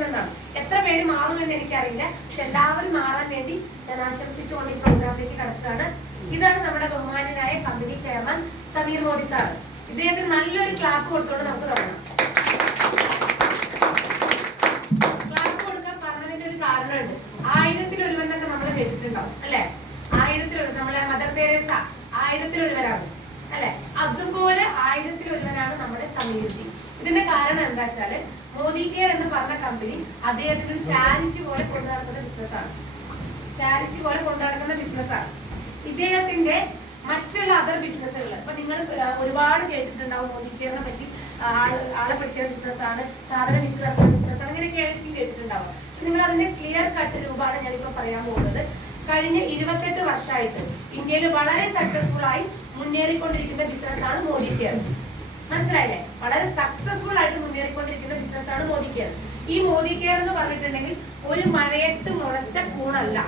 എത്ര പേര് മാറുമെന്ന് എനിക്കറിയില്ല, പക്ഷെ എല്ലാവരും മാറാൻ വേണ്ടി ഞാൻ ആശംസിച്ചുകൊണ്ട് ഈ പ്രോഗ്രാമിലേക്ക് കടക്കുകയാണ്. ഇതാണ് നമ്മുടെ ബഹുമാനനായ company chairman Sameer Modi sir. ഇദ്ദേഹത്തിന് നല്ലൊരു ക്ലാപ്പ് കൊടുത്തുകൊണ്ട് നമുക്ക് തുടങ്ങാം. ക്ലാപ്പ് കൊടുക്കാൻ പറഞ്ഞതിന്റെ ഒരു കാരണമുണ്ട്. 1000-ലൊരുവൻ എന്നൊക്കെ നമ്മൾ കേട്ടിട്ടുണ്ടാവും അല്ലെ? 1000-ലൊരുവൻ, നമ്മളെ മദർ തെരേസ 1000-ലൊരുവനാണ് അല്ലെ? അതുപോലെ 1000-ലൊരുവനാണ് നമ്മുടെ സമീർജി. ഇതിന്റെ കാരണം എന്താ വെച്ചാല്, മോദി കെയർ എന്ന് പറഞ്ഞ കമ്പനി അദ്ദേഹത്തിന് ഒരു ചാരിറ്റി പോലെ കൊണ്ടു നടക്കുന്ന ബിസിനസ്സാണ്. ചാരിറ്റി പോലെ കൊണ്ടു നടക്കുന്ന ബിസിനസ്സാണ് ഇദ്ദേഹത്തിന്റെ. മറ്റുള്ള അതർ ബിസിനസ്സുകൾ ഇപ്പൊ നിങ്ങൾ ഒരുപാട് കേട്ടിട്ടുണ്ടാവും. മോദി കെയറിനെ പറ്റി ആളെ പഠിക്കുന്ന ബിസിനസ്സാണ്, സാധനം വിറ്റ് നടക്കുന്ന ബിസിനസ്സാണ്, അങ്ങനെയൊക്കെ കേട്ടിട്ടുണ്ടാവും. പക്ഷെ നിങ്ങൾ അതിന്റെ ക്ലിയർ കട്ട് രൂപമാണ് ഞാനിപ്പോ പറയാൻ പോകുന്നത്. കഴിഞ്ഞ 28 വർഷമായിട്ട് ഇന്ത്യയിൽ വളരെ സക്സസ്ഫുൾ ആയി മുന്നേറിക്കൊണ്ടിരിക്കുന്ന ബിസിനസ്സാണ് മോദി കെയർ. മനസ്സിലായില്ലേ? വളരെ സക്സസ്ഫുൾ ആയിട്ട് മുന്നേറിക്കൊണ്ടിരിക്കുന്ന ബിസിനസ്സാണ് മോദി കെയർ. ഈ മോദി കെയർ എന്ന് പറഞ്ഞിട്ടുണ്ടെങ്കിൽ ഒരു മഴയത്ത് മുളച്ച കൂണല്ല.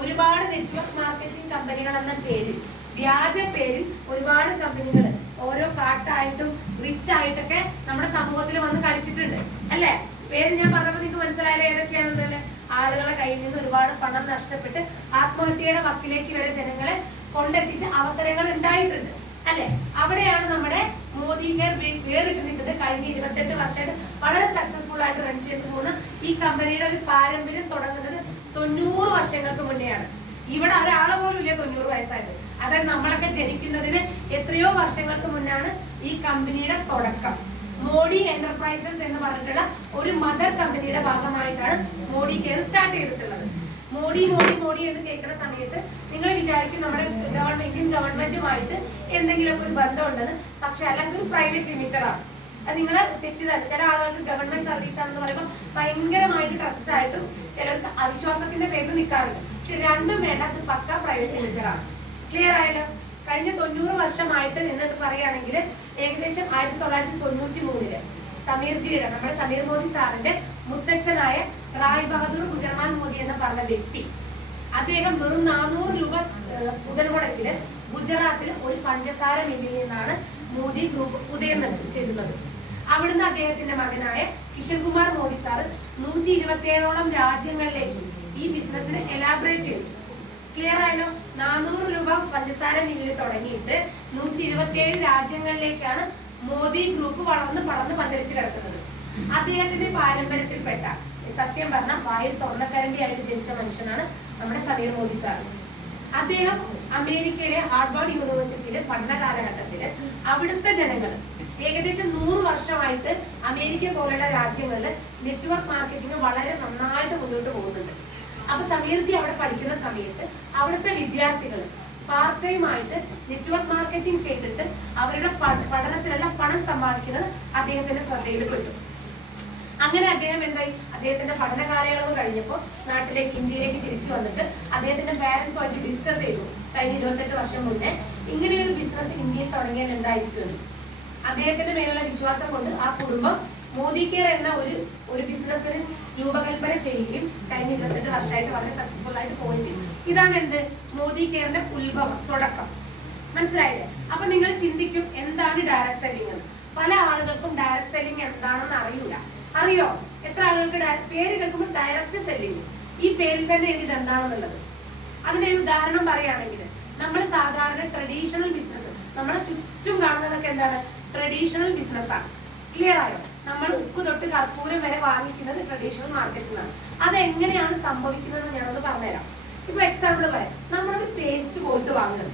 ഒരുപാട് നെറ്റ്വർക്ക് മാർക്കറ്റിംഗ് കമ്പനികൾ എന്ന പേരിൽ, വ്യാജ പേരിൽ ഒരുപാട് കമ്പനികൾ ഓരോ കാട്ടായിട്ടും റിച്ച് ആയിട്ടൊക്കെ നമ്മുടെ സമൂഹത്തിൽ വന്ന് കളിച്ചിട്ടുണ്ട് അല്ലെ? പേര് ഞാൻ പറഞ്ഞപ്പോ നിങ്ങൾക്ക് മനസ്സിലായാലും ഏതൊക്കെയാണെന്നല്ലേ? ആളുകളെ കയ്യിൽ നിന്ന് ഒരുപാട് പണം നഷ്ടപ്പെട്ട് ആത്മഹത്യയുടെ വക്കിലേക്ക് വരെ ജനങ്ങളെ കൊണ്ടെത്തിച്ച അവസരങ്ങൾ ഉണ്ടായിട്ടുണ്ട് അല്ലെ? അവിടെയാണ് നമ്മുടെ മോദി കെയർ വേറിട്ട് നിൽക്കുന്നത്. കഴിഞ്ഞ 28 വർഷമായിട്ട് വളരെ സക്സസ്ഫുൾ ആയിട്ട് റൺ ചെയ്തു പോകുന്ന ഈ കമ്പനിയുടെ ഒരു പാരമ്പര്യം തുടങ്ങുന്നത് 90 വർഷങ്ങൾക്ക് മുന്നെയാണ്. ഇവിടെ ഒരാളെ പോലും ഇല്ല 90 വയസ്സായത്. അതായത് നമ്മളൊക്കെ ജനിക്കുന്നതിന് എത്രയോ വർഷങ്ങൾക്ക് മുന്നാണ് ഈ കമ്പനിയുടെ തുടക്കം. മോഡി എന്റർപ്രൈസസ് എന്ന് പറഞ്ഞിട്ടുള്ള ഒരു മദർ കമ്പനിയുടെ ഭാഗമായിട്ടാണ് മോഡി കെയർ സ്റ്റാർട്ട് ചെയ്തിട്ടുള്ളത്. മോഡി മോഡി മോഡി എന്ന് കേൾക്കുന്ന സമയത്ത് നിങ്ങൾ വിചാരിക്കും നമ്മുടെ ഇന്ത്യൻ ഗവൺമെന്റുമായിട്ട് എന്തെങ്കിലുമൊക്കെ ഒരു ബന്ധമുണ്ടെന്ന്. പക്ഷെ അല്ലാതെ ഒരു പ്രൈവറ്റ് ലിമിറ്റഡാണ്. അത് നിങ്ങൾ തെറ്റിദ്ധാരണ. ചില ആളുകൾക്ക് ഗവൺമെന്റ് സർവീസ് ആണെന്ന് പറയുമ്പോൾ ഭയങ്കരമായിട്ട് ട്രസ്റ്റ് ആയിട്ടും ചിലർക്ക് അവിശ്വാസത്തിന്റെ പേരിൽ നിൽക്കാറുണ്ട്. പക്ഷെ രണ്ടും വേണ്ട, അത് പക്ക പ്രൈവറ്റ് ലിമിറ്റഡാണ്. ക്ലിയർ ആയല്ലോ? കഴിഞ്ഞ 90 വർഷമായിട്ട് എന്നിട്ട് പറയുകയാണെങ്കിൽ ഏകദേശം 1993 സമീർജിയുടെ, നമ്മുടെ സമീർ മോദി സാറിന്റെ മുത്തച്ഛനായ റായ് ബഹദൂർ ഗുജർമാൻ മോദി എന്ന് പറഞ്ഞ വ്യക്തി, അദ്ദേഹം വെറും 400 രൂപ മുതൽ മുടക്കില് ഗുജറാത്തിൽ ഒരു പഞ്ചസാര മില്ലിൽ നിന്നാണ് മോദി ഗ്രൂപ്പ് ഉദയം ചെയ്തിരുന്നത്. അവിടുന്ന് അദ്ദേഹത്തിന്റെ മകനായ കിഷൻ കുമാർ മോദി സാറ് 127ഓളം രാജ്യങ്ങളിലേക്ക് ഈ ബിസിനസ്സിന് എലാബറേറ്റ് ചെയ്തു. ക്ലിയർ ആയല്ലോ? 400 രൂപ പഞ്ചസാര മില്ലിൽ തുടങ്ങിയിട്ട് 127 രാജ്യങ്ങളിലേക്കാണ് മോദി ഗ്രൂപ്പ് വളർന്ന് പന്തലിച്ച് കിടക്കുന്നത്. അദ്ദേഹത്തിന്റെ പാരമ്പര്യത്തിൽപ്പെട്ട, സത്യം പറഞ്ഞ വായിൽ സ്വർണ്ണക്കരണ്ടി ആയിട്ട് ജനിച്ച മനുഷ്യനാണ് നമ്മുടെ സമീർ മോദി സാർ. അദ്ദേഹം അമേരിക്കയിലെ ഹാർവാർഡ് യൂണിവേഴ്സിറ്റിയിലെ പഠന കാലഘട്ടത്തില് അവിടുത്തെ ജനങ്ങൾ ഏകദേശം 100 വർഷമായിട്ട് അമേരിക്ക പോലുള്ള രാജ്യങ്ങളിൽ നെറ്റ്വർക്ക് മാർക്കറ്റിംഗ് വളരെ നന്നായിട്ട് മുന്നോട്ട് പോകുന്നുണ്ട്. അപ്പൊ സമീർജി അവിടെ പഠിക്കുന്ന സമയത്ത് അവിടുത്തെ വിദ്യാർത്ഥികൾ പാർട്ട് ടൈം ആയിട്ട് നെറ്റ്വർക്ക് മാർക്കറ്റിംഗ് ചെയ്തിട്ട് അവരുടെ പഠനത്തിലുള്ള പണം സമ്പാദിക്കുന്നത് അദ്ദേഹത്തിന്റെ ശ്രദ്ധയിൽപ്പെട്ടു. അങ്ങനെ അദ്ദേഹം എന്തായി, അദ്ദേഹത്തിന്റെ പഠന കാലയളവ് കഴിഞ്ഞപ്പോൾ നാട്ടിലേക്ക്, ഇന്ത്യയിലേക്ക് തിരിച്ചു വന്നിട്ട് അദ്ദേഹത്തിന്റെ പാരന്റ്സുമായിട്ട് ഡിസ്കസ് ചെയ്തു. കഴിഞ്ഞ 28 വർഷം മുന്നേ ഇങ്ങനെ ഒരു ബിസിനസ് ഇന്ത്യയിൽ തുടങ്ങിയാൽ എന്തായിരിക്കും. അദ്ദേഹത്തിന്റെ മേലുള്ള വിശ്വാസം കൊണ്ട് ആ കുടുംബം മോദി കെയർ എന്ന ഒരു ബിസിനസ്സിന് രൂപകൽപ്പന ചെയ്യുകയും കഴിഞ്ഞ 28 വർഷമായിട്ട് വളരെ സക്സസ്ഫുൾ ആയിട്ട് പോവുകയും ചെയ്യും. ഇതാണ് എന്ത്, മോദി കെയറിന്റെ ഉത്ഭവം, തുടക്കം. മനസ്സിലായില്ലേ? അപ്പൊ നിങ്ങൾ ചിന്തിക്കും, എന്താണ് ഡയറക്ട് സെല്ലിംഗ് എന്ന്. പല ആളുകൾക്കും ഡയറക്ട് സെല്ലിംഗ് എന്താണെന്ന് അറിയൂല. അറിയോ? എത്ര ആളുകൾക്ക് പേര് കേൾക്കുമ്പോൾ ഡയറക്ട് സെല്ലിംഗ്, ഈ പേരിൽ തന്നെ എഴുതി എന്താണെന്നുള്ളത്. അതിന്റെ ഒരു ഉദാഹരണം പറയുകയാണെങ്കിൽ, നമ്മൾ സാധാരണ ട്രഡീഷണൽ ബിസിനസ്, നമ്മുടെ ചുറ്റും കാണുന്നതൊക്കെ എന്താണ്? ട്രഡീഷണൽ ബിസിനസ്സാണ്. ക്ലിയർ ആയോ? നമ്മൾ ഉപ്പ് തൊട്ട് കർപ്പൂരം വരെ വാങ്ങിക്കുന്നത് ട്രഡീഷണൽ മാർക്കറ്റിൽ നിന്നാണ്. അതെങ്ങനെയാണ് സംഭവിക്കുന്നത് ഞാനൊന്ന് പറഞ്ഞുതരാം. ഇപ്പൊ എക്സാമ്പിൾ പറയാം, നമ്മളൊരു പേസ്റ്റ് പോയിട്ട് വാങ്ങുന്നത്,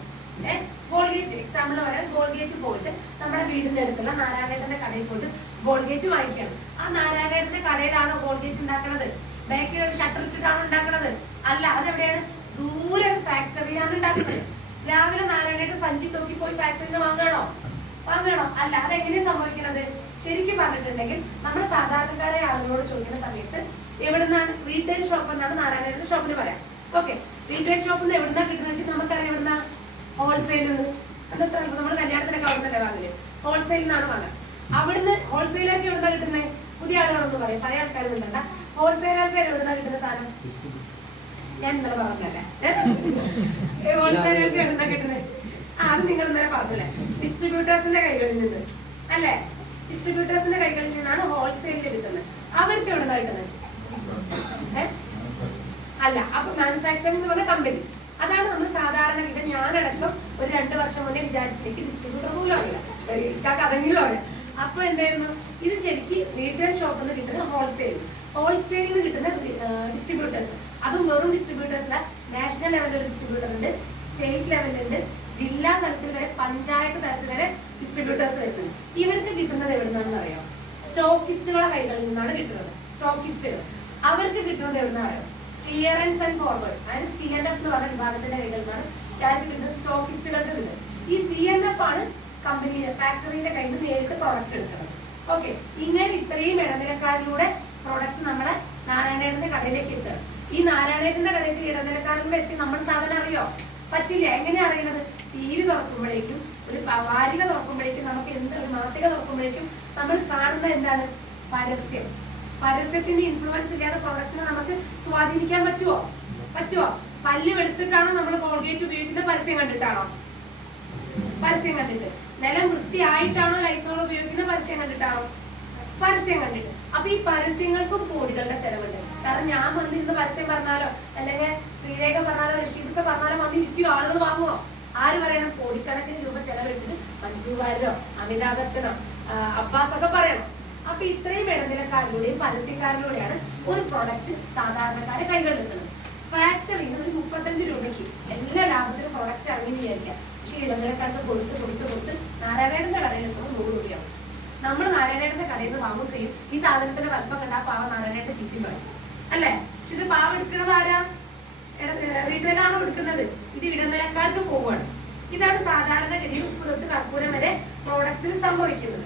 ഗോൾഗേറ്റ്, എക്സാമ്പിൾ പറയാം, ഗോൾഗേറ്റ് പോയിട്ട് നമ്മുടെ വീടിന്റെ അടുത്തുള്ള നാരായണേട്ടന്റെ കടയിൽ പോയിട്ട് ഗോൾഗേറ്റ് വാങ്ങിക്കണം. ആ നാരായണേട്ടന്റെ കടയിലാണോ ഗോൾഗേറ്റ് ഉണ്ടാക്കുന്നത്? ബാക്കിൽ ഒരു ഷട്ടർ ഇട്ടിട്ടാണോ ഉണ്ടാക്കുന്നത്? അല്ല, അതെവിടെയാണ്? ദൂരെ ഫാക്ടറിയിലാണ് ഉണ്ടാക്കുന്നത്. രാവിലെ നാരായണേട്ടൻ സഞ്ചി തൂക്കി പോയി ഫാക്ടറിയിൽ നിന്ന് വാങ്ങണോ? അല്ല. അതെങ്ങനെയാണ് സംഭവിക്കുന്നത്? ശരിക്കും പറഞ്ഞിട്ടുണ്ടെങ്കിൽ നമ്മൾ സാധാരണക്കാരായ ആളുകളോട് ചോദിക്കുന്ന സമയത്ത് എവിടുന്നാണ് റീറ്റെയിൽ ഷോപ്പ് എന്നാണ് നാരായണേട്ടന്റെ ഷോപ്പിന് പറയാം. ഓക്കെ, റീറ്റെയിൽ ഷോപ്പിൽ നിന്ന് എവിടുന്നാ കിട്ടുന്ന വെച്ചാൽ നമുക്കറിയാം എവിടുന്ന ഹോൾസെയിൽ. അതെത്ര നമ്മൾ കല്യാണത്തിനൊക്കെ അവിടെ നിന്നല്ലേ വാങ്ങില്ലേ? ഹോൾസെയിൽ നിന്നാണ് വാങ്ങുക. അവിടുന്ന് ഹോൾസെയിലർക്ക് എവിടുന്നാ കിട്ടുന്നത്? പുതിയ ആളുകളൊന്നും പറയും, പഴയ ആൾക്കാരൊന്നും വേണ്ട. ഹോൾസെയിലർക്ക് എവിടുന്നാ കിട്ടുന്ന സാധനം? ഞാൻ ഇന്നലെ പറഞ്ഞല്ലേ, ഹോൾസെയിലർക്ക് എവിടുന്നാ കിട്ടുന്നത്? അത് നിങ്ങൾ ഇന്നലെ പറഞ്ഞല്ലേ, ഡിസ്ട്രിബ്യൂട്ടേഴ്സിന്റെ കൈകളിൽ നിന്ന് അല്ലേ? ഡിസ്ട്രിബ്യൂട്ടേഴ്സിന്റെ കൈകളിൽ നിന്നാണ് ഹോൾസെയിലിൽ കിട്ടുന്നത്. അവർക്ക് എവിടുന്നാ കിട്ടുന്നത്? അല്ല. അപ്പൊ മാനുഫാക്ചറിംഗ് എന്ന് പറഞ്ഞ കമ്പനി, അതാണ് നമ്മൾ സാധാരണ. ഇപ്പൊ ഞാനടക്കം ഒരു 2 വർഷം മുന്നേ വിചാരിച്ചിലേക്ക് ഡിസ്ട്രിബ്യൂട്ടർ പോലും അറിയില്ല, ഇക്കാക്ക് അതെങ്കിലും അറിയാം. അപ്പൊ എന്തായിരുന്നു, ഇത് ശരിക്കും റീറ്റെയിൽ ഷോപ്പിൽ നിന്ന് കിട്ടുന്ന ഹോൾസെയിലിൽ നിന്ന് കിട്ടുന്ന ഡിസ്ട്രിബ്യൂട്ടേഴ്സ്. അതും വെറും ഡിസ്ട്രിബ്യൂട്ടേഴ്സ് അല്ല, നാഷണൽ ലെവലിൽ ഒരു ഡിസ്ട്രിബ്യൂട്ടർ ഉണ്ട്, സ്റ്റേറ്റ് ലെവലിലുണ്ട്, ജില്ലാ തലത്തിൽ വരെ, പഞ്ചായത്ത് തലത്തിൽ വരെ ഡിസ്ട്രിബ്യൂട്ടേഴ്സ് വരുന്നുണ്ട്. ഇവർക്ക് കിട്ടുന്നത് എവിടെ നിന്നാണെന്ന് അറിയാം? സ്റ്റോക്കിസ്റ്റുകളുടെ കൈകളിൽ നിന്നാണ് കിട്ടുന്നത്. സ്റ്റോക്കിസ്റ്റുകൾ അവർക്ക് കിട്ടുന്നത് എവിടെ നിന്നാണ് അറിയാം? ക്ലിയറൻസ് ആൻഡ് ഫോർവേഡ്, അതായത് CNF എന്ന് പറഞ്ഞ വിഭാഗത്തിന്റെ കൈകളിൽ നിന്നാണ് കിട്ടുന്നത്, സ്റ്റോക്കിസ്റ്റുകൾക്ക് കിട്ടുന്നത്. ഈ CNF ആണ് കമ്പനി ഫാക്ടറിയുടെ കയ്യിൽ നിന്ന് നേരിട്ട് പ്രോഡക്റ്റ് എടുക്കുന്നത്. ഓക്കെ, ഇങ്ങനെ ഇത്രയും ഇടനിലക്കാരിലൂടെ പ്രോഡക്ട്സ് നമ്മളെ നാരായണേട്ടന്റെ കടയിലേക്ക് എത്തുക. ഈ നാരായണേട്ടന്റെ കടയിൽ ഇടനിലക്കാരിലൂടെ എത്തി നമ്മൾ സാധനം അറിയോ? പറ്റില്ല. എങ്ങനെയാ അറിയണത്? TV തുറക്കുമ്പോഴേക്കും, ഒരു വാരിക തുറക്കുമ്പോഴേക്കും, നമുക്ക് ഒരു മാസിക തുറക്കുമ്പോഴേക്കും നമ്മൾ കാണുന്ന എന്താണ്? പരസ്യം. പരസ്യത്തിന്റെ ഇൻഫ്ലുവൻസ് ഇല്ലാതെ പ്രോഡക്ട്സിനെ നമുക്ക് സ്വാധീനിക്കാൻ പറ്റുമോ? പല്ല് വെളുത്തിട്ടാണോ നമ്മൾ കോൾഗേറ്റ് ഉപയോഗിക്കുന്ന? പരസ്യം കണ്ടിട്ടാണോ? പരസ്യം കണ്ടിട്ട്. നിലം വൃത്തിയായിട്ടാണോ ലൈസോൾ ഉപയോഗിക്കുന്ന? പരസ്യം കണ്ടിട്ടാണോ? പരസ്യം കണ്ടിട്ട്. അപ്പൊ ഈ പരസ്യങ്ങൾക്കും കോടികളുടെ ചെലവുണ്ട്. കാരണം ഞാൻ വന്നിരുന്ന് പരസ്യം പറഞ്ഞാലോ, അല്ലെങ്കിൽ ശ്രീരേഖ പറഞ്ഞാലോ, റഷീദൊക്കെ പറഞ്ഞാലോ വന്നിരിക്കുവോ? ആളുകൾ വാങ്ങുവോ? ആര് പറയണം? കോടിക്കണക്കിന് രൂപ ചെലവഴിച്ചിട്ട് മഞ്ജു വാര്യരോ അമിതാഭ് ബച്ചനോ അബ്ബാസ് ഒക്കെ പറയണം. അപ്പൊ ഇത്രയും ഇടനിലക്കാരിലൂടെയും പരസ്യക്കാരിലൂടെയാണ് ഒരു പ്രൊഡക്റ്റ് സാധാരണക്കാരെ കൈകളിൽ എത്തുന്നത്. ഫാക്ടറിയിൽ ഒരു 35 രൂപയ്ക്ക് എല്ലാ ലാഭത്തിലും പ്രൊഡക്റ്റ് ഇറങ്ങി വിചാരിക്കാം. പക്ഷെ ഇടനിലക്കാർക്ക് കൊടുത്ത് നാരായണേട്ടന്റെ കടയിൽ എത്തുമ്പോൾ 100 രൂപയാവും. നമ്മൾ നാരായണേട്ടന്റെ കടയിൽ നിന്ന് വാങ്ങും ചെയ്യും. ഈ സാധനത്തിന്റെ വലുപ്പം കണ്ടാൽ പാവ നാരായണേട്ടൻ ചീറ്റി പറയും, അല്ലേ? പക്ഷെ ഇത് പാവ എടുക്കുന്നത് ആരാ? റീറ്റെയിലാണോ എടുക്കുന്നത്? ഇത് ഇടനിലക്കാർക്ക് പോവുകയാണ്. ഇതാണ് സാധാരണഗതിയിൽ ഉപ്പ് തൊട്ട് കർപ്പൂരം വരെ പ്രോഡക്ട്സിൽ സംഭവിക്കുന്നത്.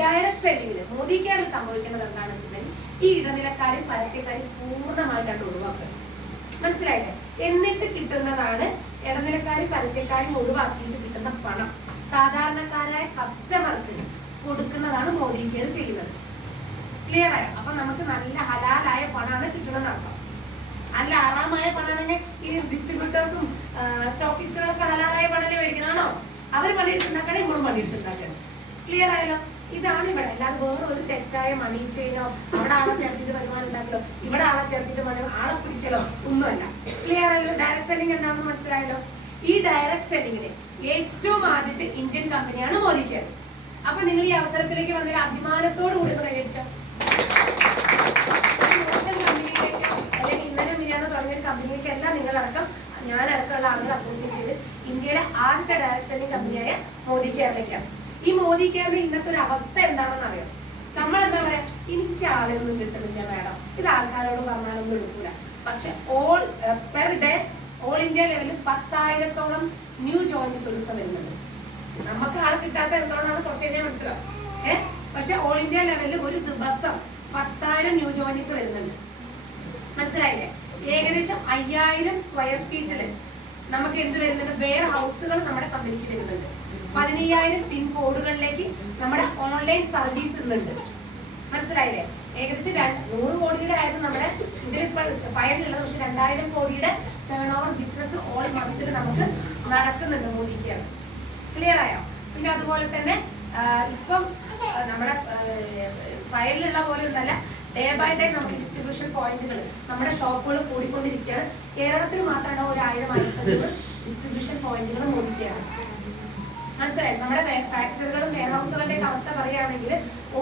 ഡയറക്ട് സെല്ലിങ്ങില് മോദി കെയറിൽ സംഭവിക്കുന്നത് എന്താണെന്ന് വെച്ചിട്ടുണ്ടെങ്കിൽ ഈ ഇടനിലക്കാരും പരസ്യക്കാരും പൂർണ്ണമായിട്ടാണ് ഒഴിവാക്കുക. മനസ്സിലായില്ലേ? എന്നിട്ട് കിട്ടുന്നതാണ് ഇടനിലക്കാരും പരസ്യക്കാരും ഒഴിവാക്കിയിട്ട് കിട്ടുന്ന പണം സാധാരണക്കാരായ കസ്റ്റമർക്ക് കൊടുക്കുന്നതാണ് മോദി കെയർ ചെയ്യുന്നത്. ക്ലിയർ ആയോ? അപ്പൊ നമുക്ക് നല്ല ഹലാലായ പണമാണ് കിട്ടണമെന്ന് അർത്ഥം. അല്ല ആറാമായ പണമാണെങ്കിൽ ഈ ഡിസ്ട്രിബ്യൂട്ടേഴ്സും സ്റ്റോക്കിസ്റ്റുകളൊക്കെ ഹലാലായ പണല്ലേ മേടിക്കണാണോ? അവർ പണിയെടുത്തുണ്ടാക്കണം, ഇവളും പണിയെടുത്തുണ്ടാക്കണം. ക്ലിയർ ആയല്ലോ? ഇതാണ് ഇവിടെ. അല്ലാതെ വേറെ ഒരു തെറ്റായ മണി ചെയിനോ, അവിടെ ആളെ ചേർത്തിട്ട് വരുമാനം ഉണ്ടാക്കലോ, ഇവിടെ ആളെ ചേർത്തിട്ട് ആളെ പിടിക്കലോ ഒന്നുമല്ല. ക്ലിയർ ആയല്ലോ? ഡയറക്ട് സെല്ലിംഗ് എന്താണെന്ന് മനസ്സിലായല്ലോ? ഈ ഡയറക്ട് സെല്ലിങ്ങിന് ഏറ്റവും ആദ്യത്തെ ഇന്ത്യൻ കമ്പനിയാണ് മോദി കെയർ. അപ്പൊ നിങ്ങൾ ഈ അവസരത്തിലേക്ക് വന്നതിൽ അഭിമാനത്തോടു കൂടി കൈയടിച്ച കമ്പനിയിലേക്ക്, അല്ലെങ്കിൽ ഇന്നലെ മിനിയാന്ന് തുടങ്ങിയൊരു കമ്പനിയിലേക്ക് എല്ലാം നിങ്ങളടക്കം, ഞാനടക്കമുള്ള ആളുകൾ അസോസിയേറ്റ് ചെയ്ത് ഇന്ത്യയിലെ ആദ്യത്തെ ഡയറക്ട് സെല്ലിംഗ് കമ്പനിയായ മോദി കെയറിലേക്കാണ്. ഈ മോദി കെയറിന്റെ ഇന്നത്തെ ഒരു അവസ്ഥ എന്താണെന്ന് അറിയാം? നമ്മൾ എന്താ പറയാ, എനിക്ക് ആളെയൊന്നും കിട്ടുന്നില്ല മാഡം, ഇത് ആൾക്കാരോട് പറഞ്ഞാലൊന്നും എടുക്കൂല. പക്ഷെ പെർ ഡേ ഓൾ ഇന്ത്യ ലെവലിൽ 10,000-ഓളം ന്യൂ ജോയിൻസ് ഒരു ദിവസം വരുന്നുണ്ട്. നമുക്ക് ആളെ കിട്ടാത്ത എന്തുകൊണ്ടാണ് കുറച്ച് കഴിഞ്ഞാൽ മനസ്സിലാവും. പക്ഷെ ഓൾ ഇന്ത്യ ലെവലിൽ ഒരു ദിവസം 10,000 ന്യൂ ജോയിൻസ് വരുന്നുണ്ട്. മനസ്സിലായില്ലേ? ഏകദേശം 5,000 സ്ക്വയർ ഫീറ്റില് നമുക്ക് എന്ത് വരുന്നുണ്ട്? വെയർ ഹൗസുകൾ നമ്മുടെ കമ്പനിക്ക് വരുന്നുണ്ട്. 15,000 പിൻ കോഡുകളിലേക്ക് നമ്മുടെ ഓൺലൈൻ സർവീസ് ഇന്നുണ്ട്. മനസ്സിലായില്ലേ? ഏകദേശം 100 കോടിയുടെ ആയിരുന്നു നമ്മുടെ ഇതിലിപ്പോൾ ഫയലിലുള്ളത്. പക്ഷെ 2,000 കോടിയുടെ ടേൺ ഓവർ ബിസിനസ് ഓൾ മന്തിൽ നമുക്ക് നടക്കുന്നുണ്ട് മോദി കെയർ. ക്ലിയർ ആയോ? പിന്നെ അതുപോലെ തന്നെ ഇപ്പം നമ്മുടെ ഫയലിലുള്ള പോലെ ഒന്നല്ല, ഡേ ബൈ ഡേ നമുക്ക് ഡിസ്ട്രിബ്യൂഷൻ പോയിന്റുകൾ നമ്മുടെ ഷോപ്പുകൾ കൂടിക്കൊണ്ടിരിക്കുകയാണ്. കേരളത്തിൽ മാത്രമാണ് 1,000-1,500 ഡിസ്ട്രിബ്യൂഷൻ പോയിന്റുകൾ മോദി കെയർ. മനസ്സിലായി? നമ്മുടെ ഫാക്ടറികളും വെയർ ഹൗസുകളുടെ അവസ്ഥ പറയുകയാണെങ്കിൽ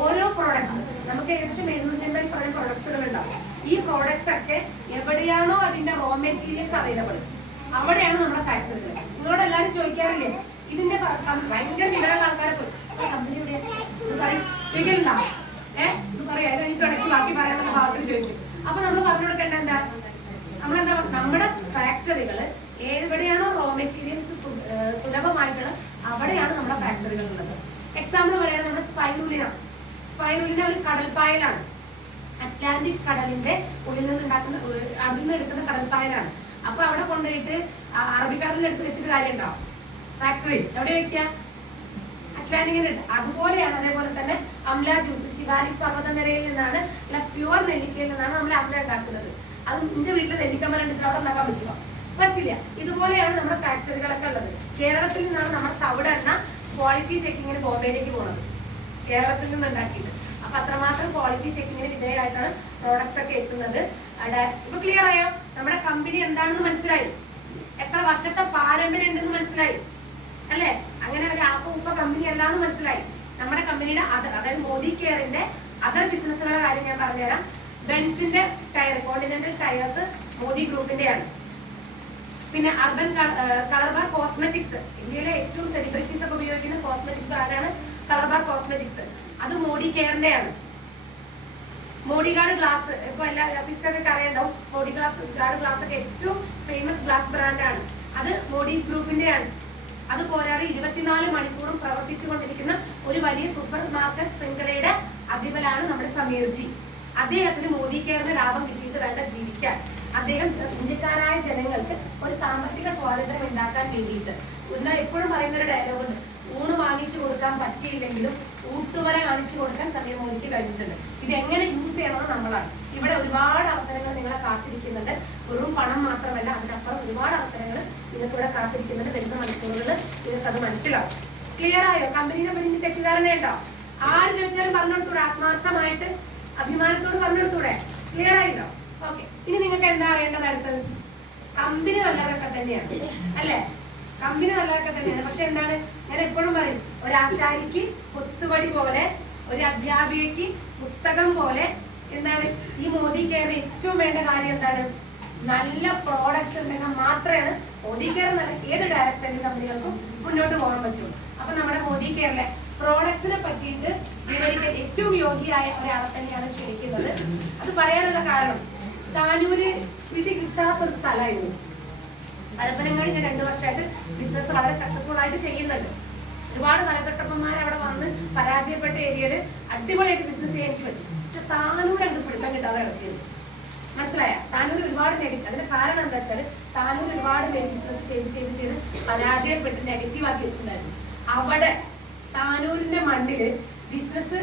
ഓരോ പ്രോഡക്ട്സ് നമുക്ക് ഏകദേശം 750 പ്രോഡക്ട്സുകൾ ഉണ്ടാവും. ഈ പ്രോഡക്ട്സ് ഒക്കെ എവിടെയാണോ അതിന്റെ റോ മെറ്റീരിയൽസ് അവൈലബിൾ, അവിടെയാണ് നമ്മുടെ ഫാക്ടറികൾ. നിങ്ങളോട് എല്ലാവരും ചോദിക്കാറില്ലേ ഇതിന്റെ ഭയങ്കര വിവരമുള്ള ആൾക്കാരെ പോയി കമ്പനി എവിടെയാ പറയും, ചോദിക്കലുണ്ടോ? ഇത് പറയാം, അത് എനിക്ക് ഇടയ്ക്ക് ബാക്കി പറയാനുള്ള ഭാഗത്തിൽ ചോദിക്കും. അപ്പൊ നമ്മൾ പറഞ്ഞു കൊടുക്കേണ്ട എന്താ? നമ്മളെന്താ, നമ്മുടെ ഫാക്ടറികൾ എവിടെയാണോ റോ മെറ്റീരിയൽസ് സുലഭമായിട്ടുള്ളത് അവിടെയാണ് നമ്മുടെ ഫാക്ടറികൾ ഉള്ളത്. എക്സാമ്പിൾ പറയുകയാണെങ്കിൽ നമ്മുടെ സ്പൈറുലിന ഒരു കടൽപ്പായലാണ്. അറ്റ്ലാന്റിക് കടലിന്റെ ഉള്ളിൽ നിന്ന് ഉണ്ടാക്കുന്ന, അതിൽ നിന്ന് എടുക്കുന്ന കടൽപ്പായലാണ്. അപ്പൊ അവിടെ കൊണ്ടുപോയിട്ട് അറബിക്കടലിൽ എടുത്ത് വെച്ചിട്ട് കാര്യം ഉണ്ടാവും. ഫാക്ടറി എവിടെ വെക്കുക? അറ്റ്ലാന്റിക്കിലുണ്ട്. അതുപോലെയാണ്. അതേപോലെ തന്നെ അംല ജ്യൂസ് ശിവാലിക് പർവ്വതനിരയിൽ നിന്നാണ്, പ്യുവർ നെല്ലിക്കയിൽ നിന്നാണ് നമ്മൾ അംല ഉണ്ടാക്കുന്നത്. അത് നിന്റെ വീട്ടിൽ നെല്ലിക്കമരം ഉണ്ടെങ്കിൽ അവിടെ ഉണ്ടാക്കാൻ പറ്റുമോ? പറ്റില്ല. ഇതുപോലെയാണ് നമ്മുടെ ഫാക്ടറികളൊക്കെ ഉള്ളത്. കേരളത്തിൽ നിന്നാണ് നമ്മുടെ തവിടെണ്ണ ക്വാളിറ്റി ചെക്കിങ്ങിന് ബോംബെയിലേക്ക് പോകുന്നത്, കേരളത്തിൽ നിന്ന് ഉണ്ടാക്കിയിട്ട്. അപ്പൊ അത്രമാത്രം ക്വാളിറ്റി ചെക്കിങ്ങിന് വിധേയമായിട്ടാണ് പ്രോഡക്ട്സ് ഒക്കെ എത്തുന്നത്. ഇപ്പൊ ക്ലിയർ ആയോ? നമ്മുടെ കമ്പനി എന്താണെന്ന് മനസ്സിലായി, എത്ര വർഷത്തെ പാരമ്പര്യം ഉണ്ടെന്ന് മനസ്സിലായി അല്ലേ? അങ്ങനെ ഒരു ആപ്പ ഉപ്പ കമ്പനി അല്ലാന്ന് മനസ്സിലായി. നമ്മുടെ കമ്പനിയുടെ അതായത് മോദി കെയറിന്റെ അതർ ബിസിനസ്സുകളുടെ കാര്യം ഞാൻ പറഞ്ഞുതരാം. ബെൻസിന്റെ ടയർ, കോണ്ടിനെന്റൽ ടയേഴ്സ് മോദി ഗ്രൂപ്പിന്റെയാണ്. പിന്നെ അർബൻ കളർ ബാർ കോസ്മെറ്റിക്സ്, ഇന്ത്യയിലെ ഏറ്റവും സെലിബ്രിറ്റീസ് ഒക്കെ ഉപയോഗിക്കുന്ന കോസ്മെറ്റിക്സ് ബ്രാൻഡാണ് കളർ ബാർ കോസ്മെറ്റിക്സ്. അത് മോഡി കെയറിന്റെയാണ്. മോഡി ഗാർഡ് ഗ്ലാസ്, ഇപ്പൊ എല്ലാ അസിസ്റ്റൊക്കെ അറിയണ്ടാവും. മോഡി ഗാർഡ് ഗ്ലാസ് ഒക്കെ ഏറ്റവും ഫേമസ് ഗ്ലാസ് ബ്രാൻഡാണ്. അത് മോഡി ഗ്രൂപ്പിന്റെയാണ്. അത് പോരാതെ 24 മണിക്കൂറും പ്രവർത്തിച്ചുകൊണ്ടിരിക്കുന്ന ഒരു വലിയ സൂപ്പർ മാർക്കറ്റ് ശൃംഖലയുടെ അധിപനാണ് നമ്മുടെ സമീർജി. അദ്ദേഹത്തിന് മോദി കെയറിന്റെ ലാഭം കിട്ടിയിട്ട് വേണ്ട ജീവിക്കാൻ. അദ്ദേഹം ഇന്ത്യക്കാരായ ജനങ്ങൾക്ക് ഒരു സാമ്പത്തിക സ്വാതന്ത്ര്യം ഉണ്ടാക്കാൻ വേണ്ടിയിട്ട് എന്നാൽ എപ്പോഴും പറയുന്ന ഒരു ഡയലോഗ് ഉണ്ട്, ഊണ് വാങ്ങിച്ചു കൊടുക്കാൻ പറ്റിയില്ലെങ്കിലും ഊട്ടുവര കാണിച്ചു കൊടുക്കാൻ സമീർ മോദിക്ക് കഴിഞ്ഞിട്ടുണ്ട്. ഇത് എങ്ങനെ യൂസ് ചെയ്യണമെന്ന് നമ്മളാണ്. ഇവിടെ ഒരുപാട് അവസരങ്ങൾ നിങ്ങളെ കാത്തിരിക്കുന്നുണ്ട്. വെറും പണം മാത്രമല്ല, അതിനപ്പുറം ഒരുപാട് അവസരങ്ങൾ നിങ്ങൾക്ക് ഇവിടെ കാത്തിരിക്കുന്നുണ്ട്. വരുന്ന മണിക്കൂറുകളിൽ നിങ്ങൾക്ക് അത് മനസ്സിലാവും. ക്ലിയർ ആയോ? കമ്പനിയെ പറ്റി തെറ്റിദ്ധാരണയുണ്ടോ? ആര് ചോദിച്ചാലും പറഞ്ഞു കൊടുത്തൂടെ, ആത്മാർത്ഥമായിട്ട് അഭിമാനത്തോട് പറഞ്ഞു കൊടുത്തൂടെ? ക്ലിയർ ആയില്ലോ? ഓക്കെ. ഇനി നിങ്ങൾക്ക് എന്താ അറിയേണ്ടത് അടുത്തത്? കമ്പനി നല്ലതൊക്കെ തന്നെയാണ് അല്ലേ? കമ്പനി നല്ലതൊക്കെ തന്നെയാണ്. പക്ഷെ എന്താണ്, ഞാൻ എപ്പോഴും പറയും, ഒരു ആശാരിക്ക് കൊത്തുപടി പോലെ, ഒരു അധ്യാപികയ്ക്ക് പുസ്തകം പോലെ, എന്താണ് ഈ മോദി കെയറിന് ഏറ്റവും വേണ്ട കാര്യം എന്താണ്? നല്ല പ്രോഡക്ട്സ് ഉണ്ടെങ്കിൽ മാത്രമേ മോദി കെയർ നല്ല ഏത് ഡയറക്ട് സെല്ലിംഗ് കമ്പനികൾക്കും മുന്നോട്ട് പോകാൻ പറ്റുള്ളൂ. അപ്പൊ നമ്മുടെ മോദി കെയറിലെ പ്രോഡക്ട്സിനെ പറ്റിയിട്ട് വിവരിക്കാൻ ഏറ്റവും യോഗ്യയായ ഒരാളെ തന്നെയാണ് ക്ഷണിക്കുന്നത്. അത് പറയാനുള്ള കാരണം, താനൂര് പിടി കിട്ടാത്തൊരു സ്ഥലമായിരുന്നു. പരപ്പനങ്ങാടി ഞാൻ 2 വർഷമായിട്ട് ബിസിനസ് വളരെ സക്സസ്ഫുൾ ആയിട്ട് ചെയ്യുന്നുണ്ട്. ഒരുപാട് തലതൊട്ടപ്പന്മാർ അവിടെ വന്ന് പരാജയപ്പെട്ട ഏരിയയില് അടിപൊളിയായിട്ട് ബിസിനസ് ചെയ്യാൻ എനിക്ക് പറ്റും. പക്ഷെ താനൂർ രണ്ട് പിടുത്തം കിട്ടാതെ കിടത്തിയത്. മനസ്സിലായ? താനൂർ ഒരുപാട് നെഗറ്റീവ്. അതിന്റെ കാരണം എന്താ വെച്ചാൽ താനൂർ ഒരുപാട് പേര് ബിസിനസ് ചെയ്ത് പരാജയപ്പെട്ട് നെഗറ്റീവ് ആക്കി വെച്ചിട്ടുണ്ടായിരുന്നു. അവിടെ താനൂരിന്റെ മണ്ണില് ബിസിനസ്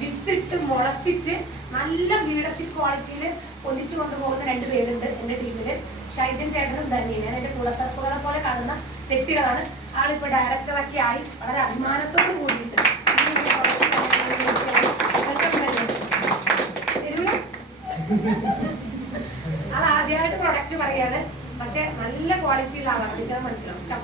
വിത്തിട്ട് മുളപ്പിച്ച് നല്ല ലീഡർഷിപ്പ് ക്വാളിറ്റിയിൽ ഒന്നിച്ചു കൊണ്ടുപോകുന്ന 2 പേരുണ്ട് എന്റെ ടീമില്. ഷൈജൻ ചേട്ടനും ധന്യയും. ഞാൻ എന്റെ കുളത്തറപ്പുകളെ പോലെ കാണുന്ന വ്യക്തികളാണ്. ആളിപ്പോ ഡയറക്ടറൊക്കെ ആയി വളരെ അഭിമാനത്തോട് കൂടിയിട്ട് ആൾ ആദ്യമായിട്ട് പ്രൊഡക്റ്റ് പറയാണ്. പക്ഷെ നല്ല ക്വാളിറ്റിയുള്ള ആളാണ്, എനിക്കത് മനസ്സിലാവും.